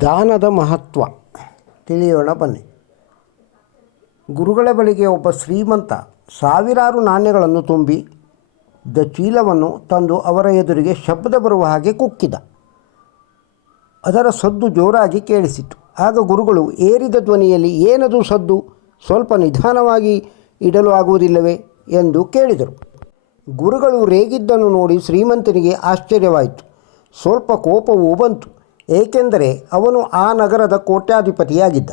ದಾನದ ಮಹತ್ವ. ತಿಳಿಯೋಣ, ಬನ್ನಿ. ಗುರುಗಳ ಬಳಿಗೆ ಒಬ್ಬ ಶ್ರೀಮಂತ ಸಾವಿರಾರು ನಾಣ್ಯಗಳನ್ನು ತುಂಬಿ ದ ಚೀಲವನ್ನು ತಂದು ಅವರ ಎದುರಿಗೆ ಶಬ್ದ ಬರುವ ಹಾಗೆ ಕುಕ್ಕಿದ. ಅದರ ಸದ್ದು ಜೋರಾಗಿ ಕೇಳಿಸಿತು. ಆಗ ಗುರುಗಳು, ಏರಿದ ಧ್ವನಿಯಲ್ಲಿ ಏನದು ಸದ್ದು? ಸ್ವಲ್ಪ ನಿಧಾನವಾಗಿ ಇಡಲು ಆಗುವುದಿಲ್ಲವೇ? ಎಂದು ಕೇಳಿದರು. ಗುರುಗಳು ರೇಗಿದ್ದನ್ನು ನೋಡಿ ಶ್ರೀಮಂತನಿಗೆ ಆಶ್ಚರ್ಯವಾಯಿತು. ಸ್ವಲ್ಪ ಕೋಪವೂ ಬಂತು. ಏಕೆಂದರೆ ಅವನು ಆ ನಗರದ ಕೋಟ್ಯಾಧಿಪತಿಯಾಗಿದ್ದ.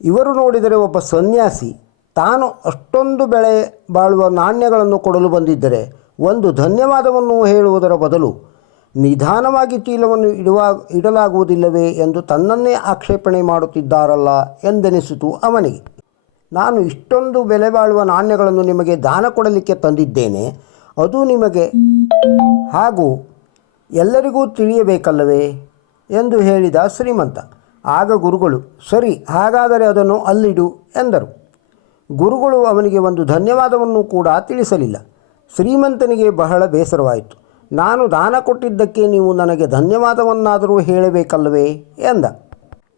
ಇವರು ನೋಡಿದರೆ ಒಬ್ಬ ಸನ್ಯಾಸಿ. ತಾನು ಅಷ್ಟೊಂದು ಬೆಳೆ ಬಾಳುವ ನಾಣ್ಯಗಳನ್ನು ಕೊಡಲು ಬಂದಿದ್ದರೆ ಒಂದು ಧನ್ಯವಾದವನ್ನು ಹೇಳುವುದರ ಬದಲು ನಿಧಾನವಾಗಿ ಚೀಲವನ್ನು ಇಡುವ, ಇಡಲಾಗುವುದಿಲ್ಲವೇ ಎಂದು ತನ್ನನ್ನೇ ಆಕ್ಷೇಪಣೆ ಮಾಡುತ್ತಿದ್ದಾರಲ್ಲ ಎಂದೆನಿಸಿತು ಅವನಿಗೆ. ನಾನು ಇಷ್ಟೊಂದು ಬೆಲೆ ಬಾಳುವ ನಾಣ್ಯಗಳನ್ನು ನಿಮಗೆ ದಾನ ಕೊಡಲಿಕ್ಕೆ ತಂದಿದ್ದೇನೆ. ಅದು ನಿಮಗೆ ಹಾಗೂ ಎಲ್ಲರಿಗೂ ತಿಳಿಯಬೇಕಲ್ಲವೇ? ಎಂದು ಹೇಳಿದ ಶ್ರೀಮಂತ. ಆಗ ಗುರುಗಳು, ಸರಿ, ಹಾಗಾದರೆ ಅದನ್ನು ಅಲ್ಲಿಡು ಎಂದರು. ಗುರುಗಳು ಅವನಿಗೆ ಒಂದು ಧನ್ಯವಾದವನ್ನು ಕೂಡ ತಿಳಿಸಲಿಲ್ಲ. ಶ್ರೀಮಂತನಿಗೆ ಬಹಳ ಬೇಸರವಾಯಿತು. ನಾನು ದಾನ ಕೊಟ್ಟಿದ್ದಕ್ಕೆ ನೀವು ನನಗೆ ಧನ್ಯವಾದವನ್ನಾದರೂ ಹೇಳಬೇಕಲ್ಲವೇ ಎಂದ.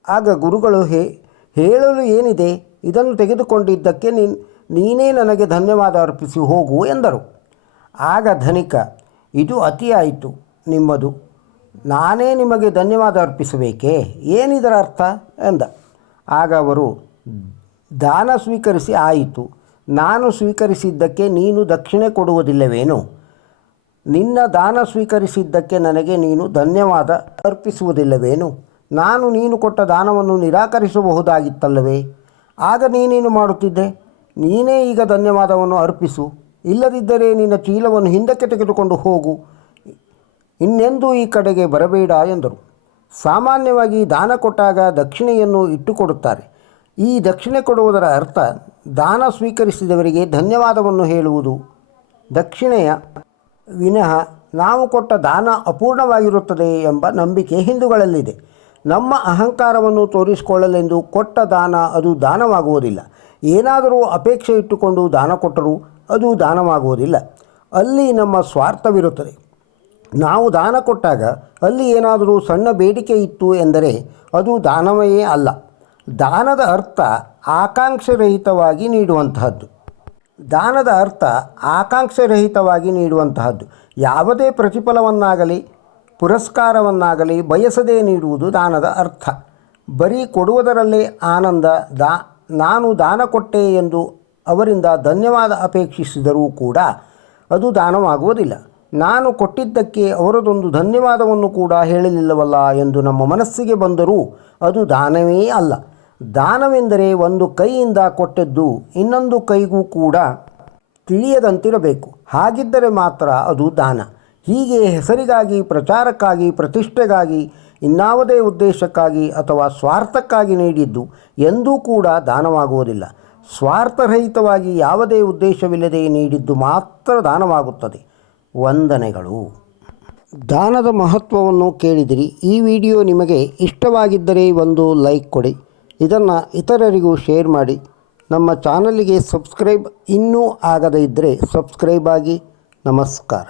ಆಗ ಗುರುಗಳು, ಹೇ, ಹೇಳಲು ಏನಿದೆ? ಇದನ್ನು ತೆಗೆದುಕೊಂಡಿದ್ದಕ್ಕೆ ನೀನ್, ನೀನೇ ನನಗೆ ಧನ್ಯವಾದ ಅರ್ಪಿಸಿ ಹೋಗು ಎಂದರು. ಆಗ ಧನಿಕ, ಇದು ಅತಿಯಾಯಿತು, ನಿಮ್ಮದು. ನಾನೇ ನಿಮಗೆ ಧನ್ಯವಾದ ಅರ್ಪಿಸಬೇಕೇ? ಏನಿದರ ಅರ್ಥ? ಎಂದ. ಆಗ ಅವರು, ದಾನ ಸ್ವೀಕರಿಸಿ ಆಯಿತು. ನಾನು ಸ್ವೀಕರಿಸಿದ್ದಕ್ಕೆ ನೀನು ದಕ್ಷಿಣೆ ಕೊಡುವುದಿಲ್ಲವೇನು? ನಿನ್ನ ದಾನ ಸ್ವೀಕರಿಸಿದ್ದಕ್ಕೆ ನನಗೆ ನೀನು ಧನ್ಯವಾದ ಅರ್ಪಿಸುವುದಿಲ್ಲವೇನು? ನಾನು ನೀನು ಕೊಟ್ಟ ದಾನವನ್ನು ನಿರಾಕರಿಸಬಹುದಾಗಿತ್ತಲ್ಲವೇ? ಆಗ ನೀನೇನು ಮಾಡುತ್ತಿದ್ದೆ? ನೀನೇ ಈಗ ಧನ್ಯವಾದವನ್ನು ಅರ್ಪಿಸು. ಇಲ್ಲದಿದ್ದರೆ ನಿನ್ನ ಚೀಲವನ್ನು ಹಿಂದಕ್ಕೆ ತೆಗೆದುಕೊಂಡು ಹೋಗು. ಇನ್ನೆಂದೂ ಈ ಕಡೆಗೆ ಬರಬೇಡ ಎಂದರು. ಸಾಮಾನ್ಯವಾಗಿ ದಾನ ಕೊಟ್ಟಾಗ ದಕ್ಷಿಣೆಯನ್ನು ಇಟ್ಟುಕೊಡುತ್ತಾರೆ. ಈ ದಕ್ಷಿಣೆ ಕೊಡುವುದರ ಅರ್ಥ ದಾನ ಸ್ವೀಕರಿಸಿದವರಿಗೆ ಧನ್ಯವಾದವನ್ನು ಹೇಳುವುದು. ದಕ್ಷಿಣೆಯ ವಿನಃ ನಾವು ಕೊಟ್ಟ ದಾನ ಅಪೂರ್ಣವಾಗಿರುತ್ತದೆ ಎಂಬ ನಂಬಿಕೆ ಹಿಂದೂಗಳಲ್ಲಿದೆ. ನಮ್ಮ ಅಹಂಕಾರವನ್ನು ತೋರಿಸಿಕೊಳ್ಳಲೆಂದು ಕೊಟ್ಟ ದಾನ ಅದು ದಾನವಾಗುವುದಿಲ್ಲ. ಏನಾದರೂ ಅಪೇಕ್ಷೆ ಇಟ್ಟುಕೊಂಡು ದಾನ ಕೊಟ್ಟರೂ ಅದು ದಾನವಾಗುವುದಿಲ್ಲ. ಅಲ್ಲಿ ನಮ್ಮ ಸ್ವಾರ್ಥವಿರುತ್ತದೆ. ನಾವು ದಾನ ಕೊಟ್ಟಾಗ ಅಲ್ಲಿ ಏನಾದರೂ ಸಣ್ಣ ಬೇಡಿಕೆ ಇತ್ತು ಎಂದರೆ ಅದು ದಾನವೇ ಅಲ್ಲ. ದಾನದ ಅರ್ಥ ಆಕಾಂಕ್ಷೆರಹಿತವಾಗಿ ನೀಡುವಂತಹದ್ದು. ದಾನದ ಅರ್ಥ ಆಕಾಂಕ್ಷೆರಹಿತವಾಗಿ ನೀಡುವಂತಹದ್ದು. ಯಾವುದೇ ಪ್ರತಿಫಲವನ್ನಾಗಲಿ, ಪುರಸ್ಕಾರವನ್ನಾಗಲಿ ಬಯಸದೇ ನೀಡುವುದು ದಾನದ ಅರ್ಥ. ಬರೀ ಕೊಡುವುದರಲ್ಲೇ ಆನಂದ, ದಾ, ನಾನು ದಾನ ಕೊಟ್ಟೆ ಎಂದು ಅವರಿಂದ ಧನ್ಯವಾದ ಅಪೇಕ್ಷಿಸಿದರೂ ಕೂಡ ಅದು ದಾನವಾಗುವುದಿಲ್ಲ. ನಾನು ಕೊಟ್ಟಿದ್ದಕ್ಕೆ ಅವರದೊಂದು ಧನ್ಯವಾದವನ್ನು ಕೂಡ ಹೇಳಲಿಲ್ಲವಲ್ಲ ಎಂದು ನಮ್ಮ ಮನಸ್ಸಿಗೆ ಬಂದರೂ ಅದು ದಾನವೇ ಅಲ್ಲ. ದಾನವೆಂದರೆ ಒಂದು ಕೈಯಿಂದ ಕೊಟ್ಟದ್ದು ಇನ್ನೊಂದು ಕೈಗೂ ಕೂಡ ತಿಳಿಯದಂತಿರಬೇಕು. ಹಾಗಿದ್ದರೆ ಮಾತ್ರ ಅದು ದಾನ. ಹೀಗೆ ಹೆಸರಿಗಾಗಿ, ಪ್ರಚಾರಕ್ಕಾಗಿ, ಪ್ರತಿಷ್ಠೆಗಾಗಿ, ಇನ್ನಾವುದೇ ಉದ್ದೇಶಕ್ಕಾಗಿ ಅಥವಾ ಸ್ವಾರ್ಥಕ್ಕಾಗಿ ನೀಡಿದ್ದು ಎಂದೂ ಕೂಡ ದಾನವಾಗುವುದಿಲ್ಲ. ಸ್ವಾರ್ಥರಹಿತವಾಗಿ ಯಾವುದೇ ಉದ್ದೇಶವಿಲ್ಲದೆ ನೀಡಿದ್ದು ಮಾತ್ರ ದಾನವಾಗುತ್ತದೆ. ವಂದನೆಗಳು. ದಾನದ ಮಹತ್ವವನ್ನು ಕೇಳಿದಿರಿ. ಈ ವಿಡಿಯೋ ನಿಮಗೆ ಇಷ್ಟವಾಗಿದ್ದರೆ ಒಂದು ಲೈಕ್ ಕೊಡಿ. ಇದನ್ನು ಇತರರಿಗೂ ಶೇರ್ ಮಾಡಿ. ನಮ್ಮ ಚಾನಲಿಗೆ ಸಬ್ಸ್ಕ್ರೈಬ್ ಇನ್ನೂ ಆಗದೇ ಇದ್ದರೆ ಸಬ್ಸ್ಕ್ರೈಬ್ ಆಗಿ. ನಮಸ್ಕಾರ.